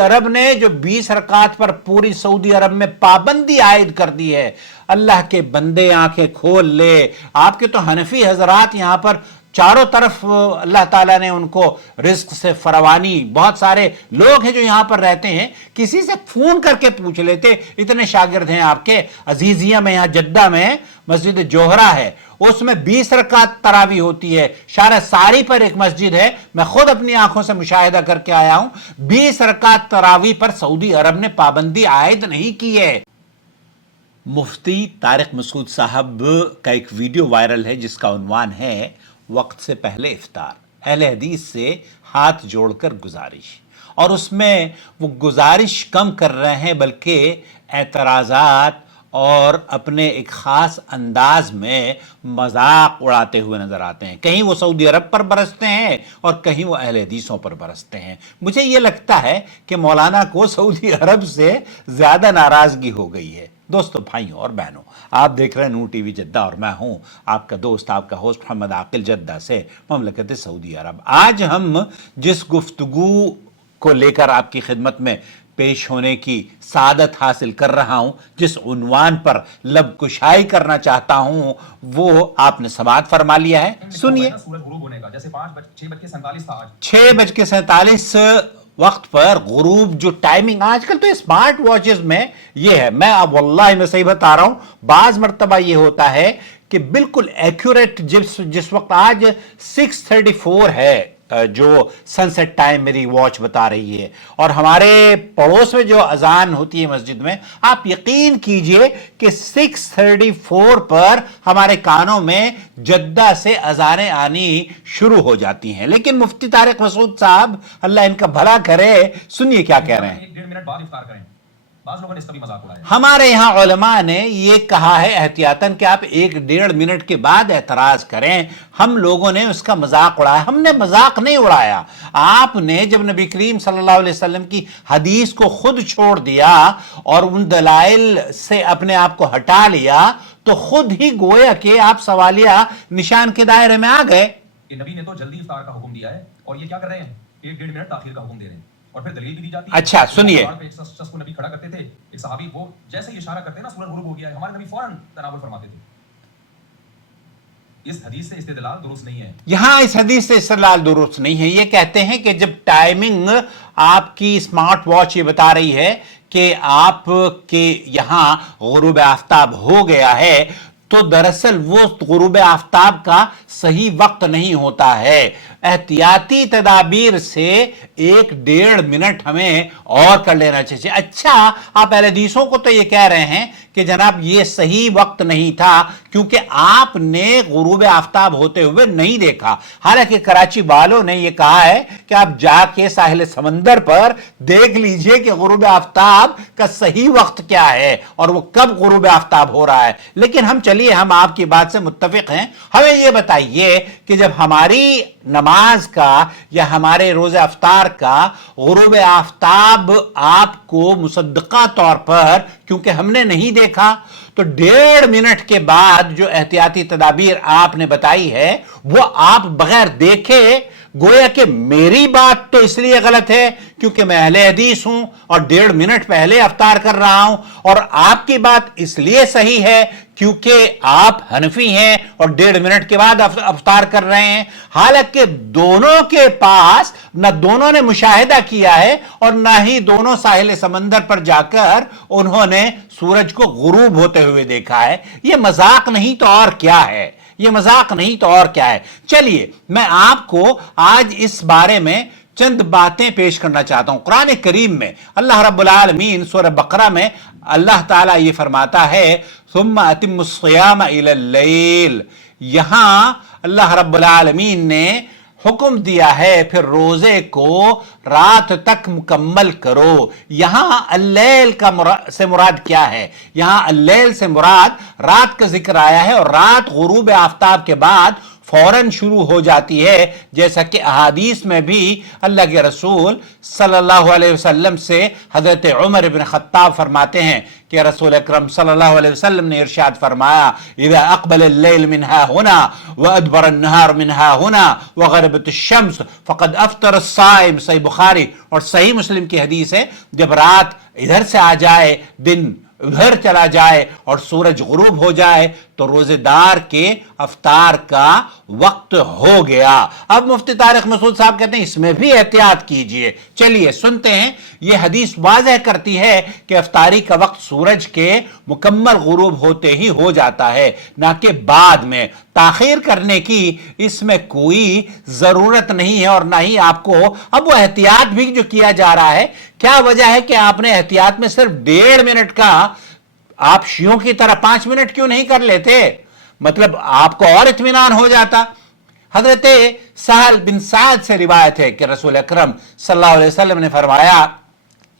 अरब ने जो 20 रकात पर पूरी सऊदी अरब में पाबंदी आयद कर दी है, अल्लाह के बंदे आंखें खोल ले। आपके तो हनफी हजरात यहां पर चारों तरफ अल्लाह ताला ने उनको रिस्क से फरावानी, बहुत सारे लोग हैं जो यहां पर रहते हैं, किसी से फोन करके पूछ लेते, इतने शागिर्द हैं आपके। अजीजिया में, यहां जद्दा में मस्जिद जोहरा है, उसमें 20 रकात तरावी होती है। शारा सारी पर एक मस्जिद है, मैं खुद अपनी आंखों से मुशाहिदा करके आया हूं। 20 रकात तरावी पर सऊदी अरब ने पाबंदी आयद नहीं की है। मुफ्ती तारिक मसूद साहब का एक वीडियो वायरल है जिसका उन्वान है वक्त से पहले इफ्तार, अहले हदीस से हाथ जोड़कर गुजारिश। और उसमें वो गुजारिश कम कर रहे हैं बल्कि एतराज़ात और अपने एक ख़ास अंदाज में मजाक उड़ाते हुए नज़र आते हैं। कहीं वो सऊदी अरब पर बरसते हैं और कहीं वो अहले हदीसों पर बरसते हैं। मुझे ये लगता है कि मौलाना को सऊदी अरब से ज़्यादा नाराज़गी हो गई है। दोस्तों, भाइयों और बहनों, आप देख रहे हैं नूर टीवी जद्दा और मैं हूं आपका दोस्त, आपका होस्ट मोहम्मद आकिल, जद्दा से ममलकत सऊदी अरब। आज हम जिस गुफ्तगू को लेकर आपकी खिदमत में पेश होने की सादत हासिल कर रहा हूं, जिस उन्वान पर लब कुशाई करना चाहता हूं, वो आपने समाअत फरमा लिया है। सुनिए। सूरज गुरूब होने का जैसे 6:47 था आज, 6:47 वक्त पर गुरूब जो टाइमिंग आजकल तो स्मार्ट वॉचेस में ये है, मैं अब वल्लाही मैं सही बता रहा हूं, बाज मर्तबा ये होता है कि बिल्कुल एक्यूरेट जिस वक्त आज 6:34 है जो सनसेट टाइम मेरी वॉच बता रही है, और हमारे पड़ोस में जो अजान होती है मस्जिद में, आप यकीन कीजिए कि 6:34 पर हमारे कानों में जद्दा से अजानें आनी शुरू हो जाती हैं। लेकिन मुफ्ती तारिक मसूद साहब, अल्लाह इनका भला करे, सुनिए क्या कह रहे हैं। 1.5 मिनट बाद इफ्तार करें। बाज़ लोगों ने इसका भी मजाक उड़ाया। हमारे यहाँ उलमा ने ये कहा है एहतियातन कि आप 1-1.5 मिनट के बाद एतराज करें। हम लोगों ने उसका मजाक उड़ाया। हमने मजाक नहीं उड़ाया। आपने जब नबी करीम सल्लल्लाहु अलैहि वसल्लम की हदीस को खुद छोड़ दिया और उन दलाइल से अपने आप को हटा लिया, तो खुद ही गोया कि आप सवालिया निशान के दायरे में आ गए। नबी ने तो जल्दी इफ्तार का हुक्म दिया है और ये क्या कर रहे हैं, 1-1.5 मिनट ताखीर का हुक्म दे रहे हैं। और फिर दलील भी दी जाती है। अच्छा, सुनिए। एक शख्स को नबी खड़ा करते थे, एक सहाबी, वो जैसे ही इशारा करते हैं ना सूरज गुरूब हो गया है, हमारे नबी फौरन तनावुल फरमाते थे। इस हदीस से इस्तेदलाल दुरुस्त नहीं है। यहां इस हदीस से इस्तेदलाल दुरुस्त नहीं है। ये कहते हैं कि जब टाइमिंग आपकी स्मार्ट वॉच ये बता रही है कि आपके यहां गुरूब आफ्ताब हो गया है, तो दरअसल वो गुरूब आफ्ताब का सही वक्त नहीं होता है। एहतियाती तदाबीर से 1-1.5 मिनट हमें और कर लेना चाहिए। अच्छा, आप अहले हदीसों को तो ये कह रहे हैं कि जनाब ये सही वक्त नहीं था क्योंकि आपने गुरूब आफ्ताब होते हुए नहीं देखा। हालांकि कराची वालों ने ये कहा है कि आप जाके साहिल समंदर पर देख लीजिए कि गुरूब आफ्ताब का सही वक्त क्या है और वो कब गुरूब आफ्ताब हो रहा है। लेकिन हम आपकी बात से मुत्तफिक हैं। हमें यह बताइए कि जब हमारी नमाज का या हमारे रोज़े अफ्तार का गुरूब आफ्ताब आपको मुसद्दका तौर पर, क्योंकि हमने नहीं देखा, तो 1.5 मिनट के बाद जो एहतियाती तदाबीर आपने बताई है वो आप बगैर देखे, गोया कि मेरी बात तो इसलिए गलत है क्योंकि मैं अहले हदीस हूं और 1.5 मिनट पहले अफ्तार कर रहा हूं, और आपकी बात इसलिए सही है क्योंकि आप हनफी हैं और 1.5 मिनट के बाद अफ्तार कर रहे हैं। हालांकि दोनों के पास न दोनों ने मुशाहिदा किया है और न ही दोनों साहिल समंदर पर जाकर उन्होंने सूरज को गुरूब होते हुए देखा है। यह मजाक नहीं तो और क्या है, ये मजाक नहीं तो और क्या है। चलिए, मैं आपको आज इस बारे में चंद बातें पेश करना चाहता हूं। कुरान करीम में अल्लाह रब्बुल आलमीन सूरह बकरा में अल्लाह ताला ये फरमाता है, सुम्मा अतिम्मुस सियाम इलल लैल। यहां अल्लाह रब्बुल आलमीन ने हुक्म दिया है फिर रोजे को रात तक मुकम्मल करो। यहां अल्लैल से मुराद क्या है? यहां अल्लैल से मुराद रात का जिक्र आया है और रात गुरूब आफ्ताब के बाद फौरन शुरू हो जाती है, जैसा कि अहादीस में भी अल्लाह के रसूल सल्लल्लाहु अलैहि वसल्लम से हजरत उमर इब्न खत्ताब फरमाते हैं कि रसूल अकरम सल्लल्लाहु अलैहि वसल्लम ने इरशाद फरमाया, इज़ा अक़बल अल-लैल मिन हाहुना व अदबर अन-नहार मिन हाहुना व ग़रबत अश-शम्स फ़क़द अफ़तर अस-साइम। सही बुखारी और सही मुस्लिम की हदीस है, जब रात इधर से आ जाए, दिन उधर चला जाए और सूरज गुरूब हो जाए तो रोजेदार के अफ्तार का वक्त हो गया। अब मुफ्ती तारिक मसूद साहब कहते हैं इसमें भी एहतियात कीजिए। चलिए सुनते हैं। यह हदीस वाज़ह करती है कि अफ्तारी का वक्त सूरज के मुकम्मल गुरूब होते ही हो जाता है, ना कि बाद में। ताखीर करने की इसमें कोई जरूरत नहीं है और ना ही आपको अब वो एहतियात भी जो किया जा रहा है, क्या वजह है कि आपने एहतियात में सिर्फ 1.5 मिनट का, आप शियों की तरह 5 मिनट क्यों नहीं कर लेते? मतलब आपको और इत्मीनान हो जाता। हजरत सहल बिन साद से रिवायत है कि रसूल अकरम सल्लल्लाहु अलैहि वसल्लम ने फरमाया,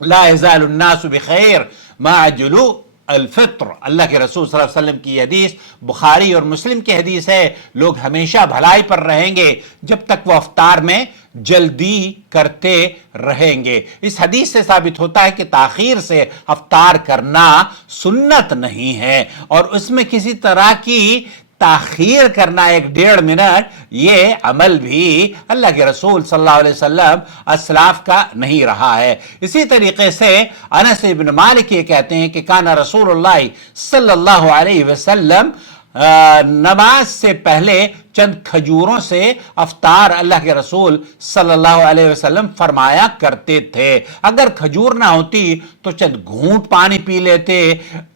ला यज़ालु अन्नासु बिखैर मा अजलू अल-फित्र। अल्लाह के रसूल सल्लल्लाहु अलैहि वसल्लम की हदीस बुखारी और मुस्लिम की हदीस है, लोग हमेशा भलाई पर रहेंगे जब तक वो अफ्तार में जल्दी करते रहेंगे। इस हदीस से साबित होता है कि ताखीर से अफ्तार करना सुन्नत नहीं है और उसमें किसी तरह की ताखीर करना 1.5 मिनट, ये अमल भी अल्लाह के रसूल सल्लल्लाहु अलैहि वसल्लम अस्लाफ का नहीं रहा है। इसी तरीके से अनस इब्न मालिक ये कहते हैं कि काना रसूलुल्लाह सल्लल्लाहु अलैहि वसल्लम नमाज से पहले चंद खजूरों से अफ्तार अल्लाह के रसूल सल्लल्लाहु अलैहि वसल्लम फरमाया करते थे। अगर खजूर ना होती तो चंद घूंट पानी पी लेते।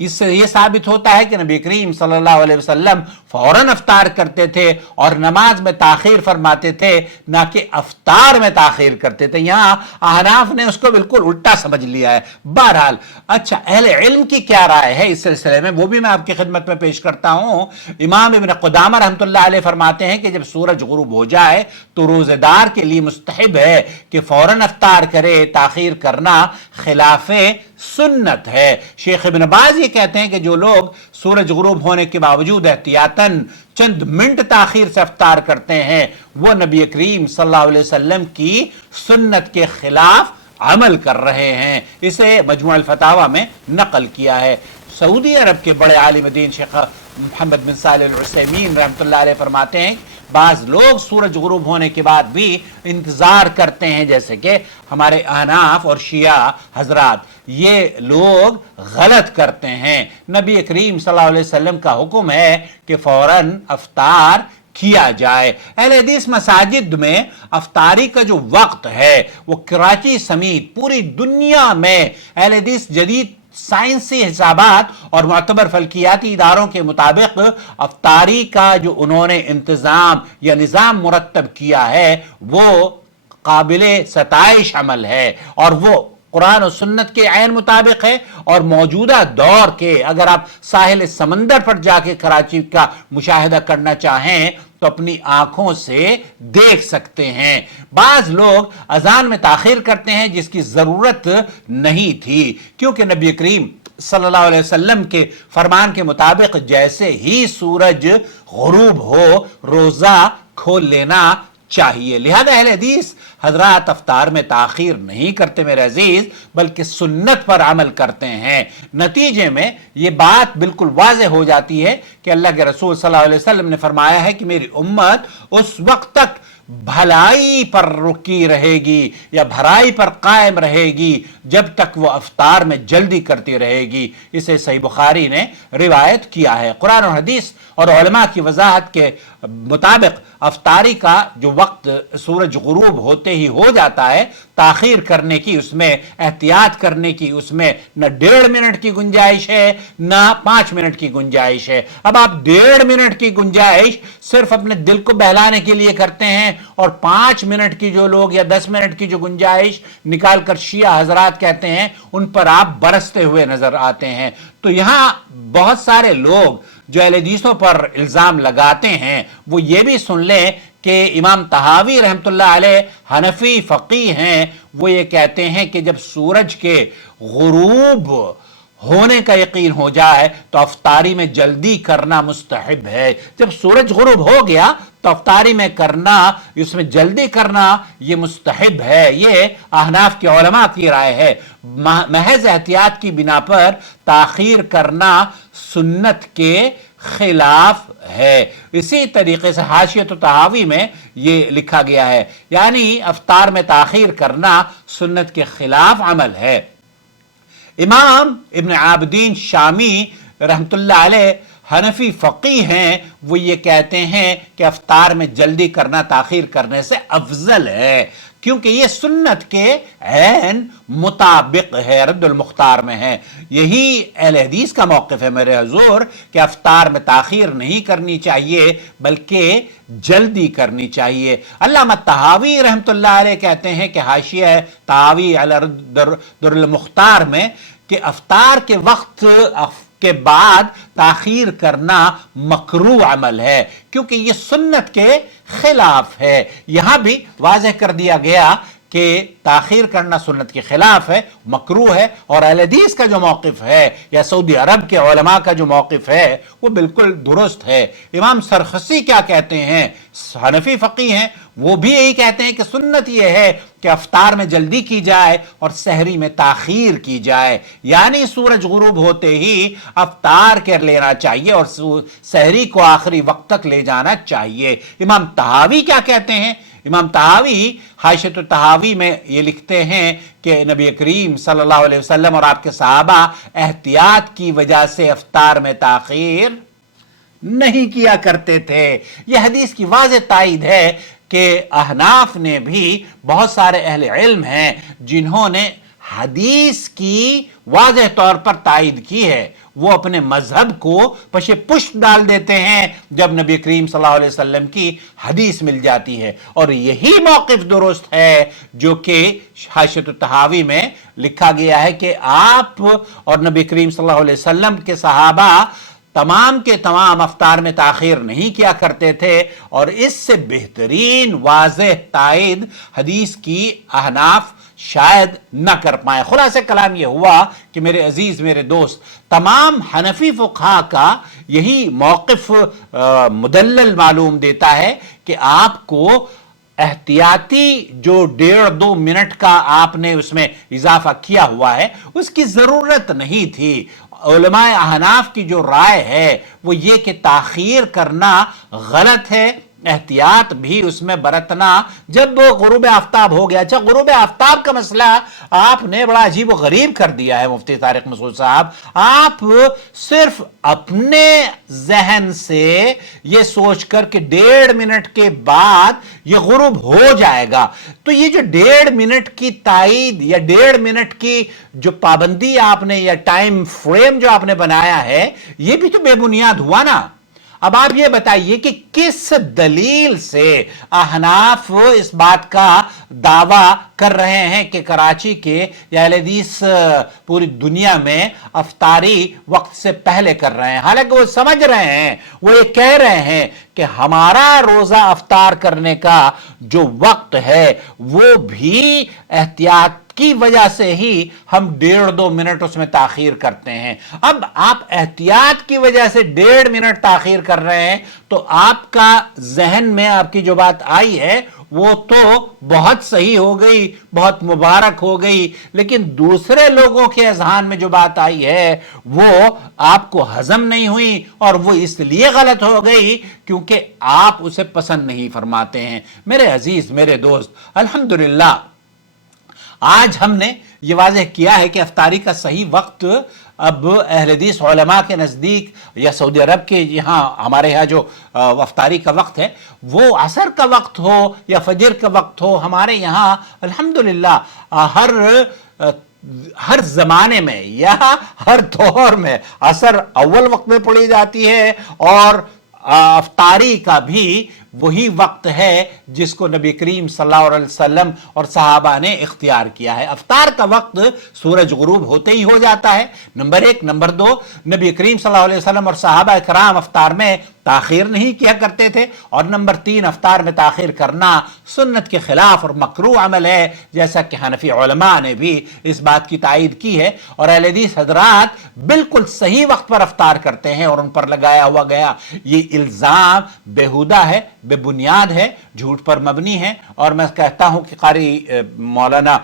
इससे यह साबित होता है कि नबी करीम सल्लल्लाहु अलैहि वसल्लम फौरन अफ्तार करते थे और नमाज में ताखीर फरमाते थे, ना कि अफ्तार में ताखीर करते थे। यहां अहनाफ ने उसको बिल्कुल उल्टा समझ लिया है। बहरहाल, अच्छा, अहले इल्म की क्या राय है इस सिलसिले में, वो भी मैं आपकी खिदमत में पेश करता हूं। इमाम इब्न कुदामा रहमतुल्लाह अलैह फरमाते हैं कि जब सूरज गुरूब हो जाए तो रोजेदार के लिए मुस्तहिब है कि फौरन अफ्तार करे। ताखीर करना खिलाफे सुन्नत है। शेख इब्न बाज ये कहते हैं कि जो लोग सूरज गुरूब होने के बावजूद एहतियातन चंद मिनट ताखीर से अफ्तार करते हैं, वो नबी करीम सल्लल्लाहु अलैहि वसल्लम की सुन्नत के खिलाफ अमल कर रहे हैं। इसे मजमू अल फतावा में नकल किया है। सऊदी अरब के बड़े आलिम दीन शेख मोहम्मद बिन सालिह अल उसैमीन रहमतुल्लाह अलैह फरमाते हैं, बाज लोग सूरज गुरूब होने के बाद भी इंतजार करते हैं, जैसे कि हमारे अहनाफ और शिया हजरात, ये लोग गलत करते हैं। नबी करीम सल्लल्लाहु अलैहि वसल्लम का हुक्म है कि फौरन अफ्तार किया जाए। अहले हदीस मसाजिद में अफ्तारी का जो वक्त है वो कराची समेत पूरी दुनिया में अहले हदीस जदीद साइंसी हिसाबात और मुतबर फल्कियाती इदारों के मुताबिक अफ्तारी का जो उन्होंने इंतजाम या निज़ाम मुरत्तब किया है वो काबिले सताइश अमल है और वो कुरान और सुन्नत के ऐन मुताबिक है। और मौजूदा दौर के, अगर आप साहिल समंदर पर जाके कराची का मुशाहिदा करना चाहें तो अपनी आंखों से देख सकते हैं। बाज लोग अजान में ताखीर करते हैं जिसकी जरूरत नहीं थी, क्योंकि नबी करीम सल्लल्लाहु अलैहि वसल्लम के फरमान के मुताबिक जैसे ही सूरज गुरूब हो रोजा खोल लेना चाहिए। लिहाजा अहले हदीस हजरात अफ्तार में ताखीर नहीं करते मेरे अजीज, बल्कि सुन्नत पर अमल करते हैं। नतीजे में ये बात बिल्कुल वाज़ेह हो जाती है कि अल्लाह के रसूल सल्लल्लाहु अलैहि वसल्लम ने फरमाया है कि मेरी उम्मत उस वक्त तक भलाई पर रुकी रहेगी या भलाई पर कायम रहेगी जब तक वो अफ्तार में जल्दी करती रहेगी। इसे सही बुखारी ने रिवायत किया है। कुरान और हदीस और उलमा की वजाहत के मुताबिक अफ्तारी का जो वक्त सूरज गुरूब होते ही हो जाता है, ताखीर करने की, उसमें एहतियात करने की, उसमें न 1.5 मिनट की गुंजाइश है न 5 मिनट की गुंजाइश है। अब आप 1.5 मिनट की गुंजाइश सिर्फ अपने दिल को बहलाने के लिए करते हैं और 5 मिनट की जो लोग या 10 मिनट की जो गुंजाइश निकालकर शिया हजरात कहते हैं, उन पर आप बरसते हुए नजर आते हैं। तो यहां बहुत सारे लोग जो अहले हदीसों पर इल्जाम लगाते हैं वो ये भी सुन लें कि इमाम तहावी रहमतुल्लाह अलैह हनफी फकीह हैं। वो ये कहते हैं कि जब सूरज के गुरूब होने का यकीन हो जाए तो अफ्तारी में जल्दी करना मुस्तहिब है। जब सूरज गुरूब हो गया تو افطاری میں کرنا، اس میں جلدی کرنا یہ مستحب ہے. یہ احناف کے علماء کی رائے ہے. محض احتیاط کی بنا پر تاخیر کرنا سنت کے خلاف ہے. اسی طریقے سے حاشیۃ طحاوی میں یہ لکھا گیا ہے، یعنی افطار میں تاخیر کرنا سنت کے خلاف عمل ہے. امام ابن عابدین شامی رحمت اللہ علیہ حنفی فقیہ ہیں، وہ یہ کہتے ہیں کہ افطار میں جلدی کرنا تاخیر کرنے سے افضل ہے، کیونکہ یہ سنت کے عین مطابق ہے. رد المختار میں ہے. یہی اہل حدیث کا موقف ہے میرے حضور کہ افطار میں تاخیر نہیں کرنی چاہیے بلکہ جلدی کرنی چاہیے. علامہ طحاوی رحمت اللہ علیہ کہتے ہیں کہ حاشیہ طحاوی علی در المختار میں کہ افطار کے وقت کے بعد تاخیر کرنا مکروہ عمل ہے، کیونکہ یہ سنت کے خلاف ہے. یہاں بھی واضح کر دیا گیا کہ تاخیر کرنا سنت کے خلاف ہے، مکروہ ہے. اور اہل حدیث کا جو موقف ہے یا سعودی عرب کے علماء کا جو موقف ہے وہ بالکل درست ہے. امام سرخسی کیا کہتے ہیں؟ حنفی فقیہ ہیں، وہ بھی یہی کہتے ہیں کہ سنت یہ ہے کہ افطار میں جلدی کی جائے اور سحری میں تاخیر کی جائے، یعنی سورج غروب ہوتے ہی افطار کر لینا چاہیے اور سحری کو آخری وقت تک لے جانا چاہیے. امام طحاوی کیا کہتے ہیں؟ امام طحاوی حاشیۃ طحاوی میں یہ لکھتے ہیں کہ نبی کریم صلی اللہ علیہ وسلم اور آپ کے صحابہ احتیاط کی وجہ سے افطار میں تاخیر نہیں کیا کرتے تھے. یہ حدیث کی واضح تائید ہے کہ احناف نے بھی بہت سارے اہل علم ہیں جنہوں نے حدیث کی واضح طور پر تائید کی ہے. وہ اپنے مذہب کو پشے پشت ڈال دیتے ہیں جب نبی کریم صلی اللہ علیہ وسلم کی حدیث مل جاتی ہے، اور یہی موقف درست ہے جو کہ حاشیۃ طحاوی میں لکھا گیا ہے کہ آپ اور نبی کریم صلی اللہ علیہ وسلم کے صحابہ تمام کے تمام افطار میں تاخیر نہیں کیا کرتے تھے. اور اس سے بہترین واضح تائید حدیث کی احناف شاید نہ کر پائیں. خلاصہ کلام یہ ہوا کہ میرے عزیز، میرے دوست، تمام حنفی فقہا کا یہی موقف مدلل معلوم دیتا ہے کہ آپ کو احتیاطی جو 1.5-2 منٹ کا آپ نے اس میں اضافہ کیا ہوا ہے اس کی ضرورت نہیں تھی. علماء احناف کی جو رائے ہے وہ یہ کہ تاخیر کرنا غلط ہے، احتیاط بھی اس میں برتنا جب غروب آفتاب ہو گیا. اچھا، غروب آفتاب کا مسئلہ آپ نے بڑا عجیب و غریب کر دیا ہے مفتی طارق مسعود صاحب. آپ صرف اپنے ذہن سے یہ سوچ کر کہ 1.5 منٹ کے بعد یہ غروب ہو جائے گا، تو یہ جو 1.5 منٹ کی تائید یا 1.5 منٹ کی جو پابندی آپ نے یا ٹائم فریم جو آپ نے بنایا ہے یہ بھی تو بے بنیاد ہوا نا. اب آپ یہ بتائیے کہ کس دلیل سے احناف اس بات کا دعویٰ کر رہے ہیں کہ کراچی کے یا اہل حدیث پوری دنیا میں افطاری وقت سے پہلے کر رہے ہیں، حالانکہ وہ سمجھ رہے ہیں، وہ یہ کہہ رہے ہیں کہ ہمارا روزہ افطار کرنے کا جو وقت ہے وہ بھی احتیاط کی وجہ سے ہی ہم 1.5-2 منٹ اس میں تاخیر کرتے ہیں. اب آپ احتیاط کی وجہ سے 1.5 منٹ تاخیر کر رہے ہیں تو آپ کا ذہن میں آپ کی جو بات آئی ہے وہ تو بہت صحیح ہو گئی، بہت مبارک ہو گئی، لیکن دوسرے لوگوں کے اذہان میں جو بات آئی ہے وہ آپ کو ہضم نہیں ہوئی، اور وہ اس لیے غلط ہو گئی کیونکہ آپ اسے پسند نہیں فرماتے ہیں. میرے عزیز، میرے دوست، الحمدللہ آج ہم نے یہ واضح کیا ہے کہ افطاری کا صحیح وقت اب اہل حدیث علماء کے نزدیک یا سعودی عرب کے یہاں ہمارے یہاں جو افطاری کا وقت ہے وہ عصر کا وقت ہو یا فجر کا وقت ہو. ہمارے یہاں الحمدللہ ہر زمانے میں یا ہر دور میں عصر اول وقت میں پڑھی جاتی ہے، اور افطاری کا بھی وہی وقت ہے جس کو نبی کریم صلی اللہ علیہ وسلم اور صحابہ نے اختیار کیا ہے. افطار کا وقت سورج غروب ہوتے ہی ہو جاتا ہے، نمبر 1. نمبر 2، نبی کریم صلی اللہ علیہ وسلم اور صحابہ کرام افطار میں تاخیر نہیں کیا کرتے تھے. اور نمبر 3، افطار میں تاخیر کرنا سنت کے خلاف اور مکروہ عمل ہے، جیسا کہ حنفی علماء نے بھی اس بات کی تائید کی ہے. اور اہل حدیث حضرات بالکل صحیح وقت پر افطار کرتے ہیں، اور ان پر لگایا ہوا گیا یہ الزام بیہودہ ہے، بے بنیاد ہے، جھوٹ پر مبنی ہے، اور میں کہتا ہوں کہ قاری مولانا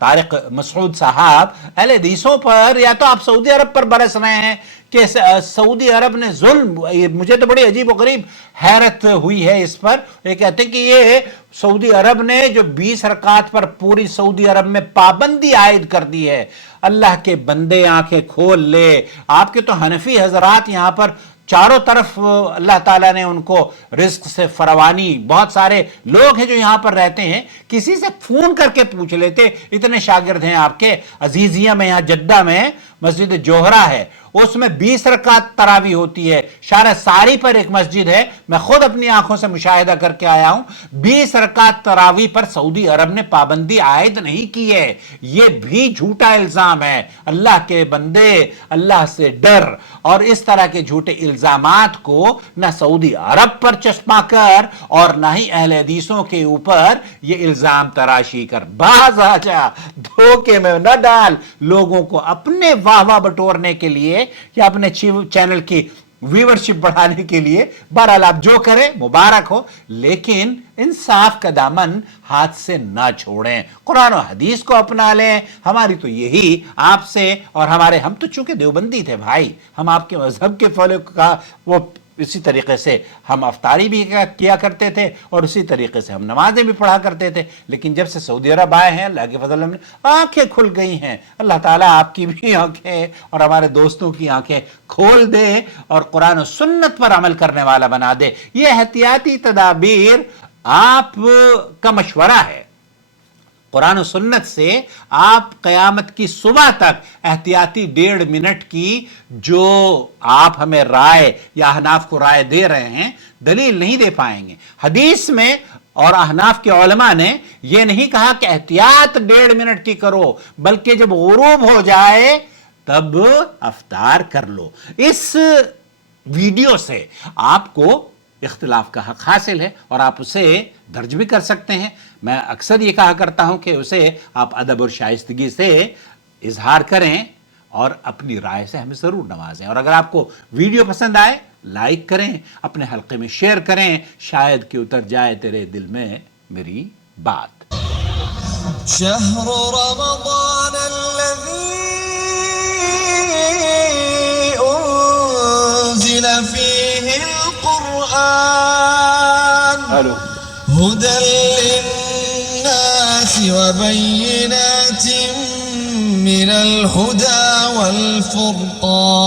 طارق مسعود صاحب اہل حدیثوں پر یا تو آپ سعودی عرب پر برس رہے ہیں کہ سعودی عرب نے ظلم، مجھے تو بڑی عجیب و غریب حیرت ہوئی ہے اس پر، یہ کہتے ہیں کہ یہ سعودی عرب نے جو 20 رکعات پر پوری سعودی عرب میں پابندی عائد کر دی ہے۔ اللہ کے بندے آنکھیں کھول لے، آپ کے تو حنفی حضرات یہاں پر چاروں طرف اللہ تعالیٰ نے ان کو رزق سے فراوانی، بہت سارے لوگ ہیں جو یہاں پر رہتے ہیں، کسی سے فون کر کے پوچھ لیتے، اتنے شاگرد ہیں آپ کے۔ عزیزیہ میں یہاں جدہ میں مسجد جوہرہ ہے، اس میں 20 رکعت تراویح ہوتی ہے۔ شارع ساری پر ایک مسجد ہے، میں خود اپنی آنکھوں سے مشاہدہ کر کے آیا ہوں، 20 رکعت تراویح پر سعودی عرب نے پابندی عائد نہیں کی ہے۔ یہ بھی جھوٹا الزام ہے۔ اللہ کے بندے اللہ سے ڈر، اور اس طرح کے جھوٹے الزامات کو نہ سعودی عرب پر چسپاں کر اور نہ ہی اہل حدیثوں کے اوپر یہ الزام تراشی کر، باز آ جا، دھوکے میں نہ ڈال لوگوں کو اپنے واہ واہ بٹورنے کے لیے یا اپنے چینل کی ویورشپ بڑھانے کے لیے۔ بہرحال آپ جو کریں مبارک ہو، لیکن انصاف کا دامن ہاتھ سے نہ چھوڑیں، قرآن و حدیث کو اپنا لیں۔ ہماری تو یہی آپ سے اور ہم تو چونکہ دیوبندی تھے بھائی، ہم آپ کے مذہب کے فالو کا وہ اسی طریقے سے ہم افطاری بھی کیا کرتے تھے اور اسی طریقے سے ہم نمازیں بھی پڑھا کرتے تھے، لیکن جب سے سعودی عرب آئے ہیں اللہ کے فضل میں آنکھیں کھل گئی ہیں۔ اللہ تعالیٰ آپ کی بھی آنکھیں اور ہمارے دوستوں کی آنکھیں کھول دے اور قرآن و سنت پر عمل کرنے والا بنا دے۔ یہ احتیاطی تدابیر آپ کا مشورہ ہے، قرآن و سنت سے آپ قیامت کی صبح تک احتیاطی 1.5 منٹ کی جو آپ ہمیں رائے یا احناف کو رائے دے رہے ہیں دلیل نہیں دے پائیں گے۔ حدیث میں اور احناف کے علماء نے یہ نہیں کہا کہ احتیاط 1.5 منٹ کی کرو، بلکہ جب غروب ہو جائے تب افطار کر لو۔ اس ویڈیو سے آپ کو اختلاف کا حق حاصل ہے اور آپ اسے درج بھی کر سکتے ہیں۔ میں اکثر یہ کہا کرتا ہوں کہ اسے آپ ادب اور شائستگی سے اظہار کریں اور اپنی رائے سے ہمیں ضرور نوازیں، اور اگر آپ کو ویڈیو پسند آئے لائک کریں، اپنے حلقے میں شیئر کریں، شاید کہ اتر جائے تیرے دل میں میری بات۔ شهر رمضان الذي أنزل فيه القرآن هدى للناس وبينات من الهدى والفرقان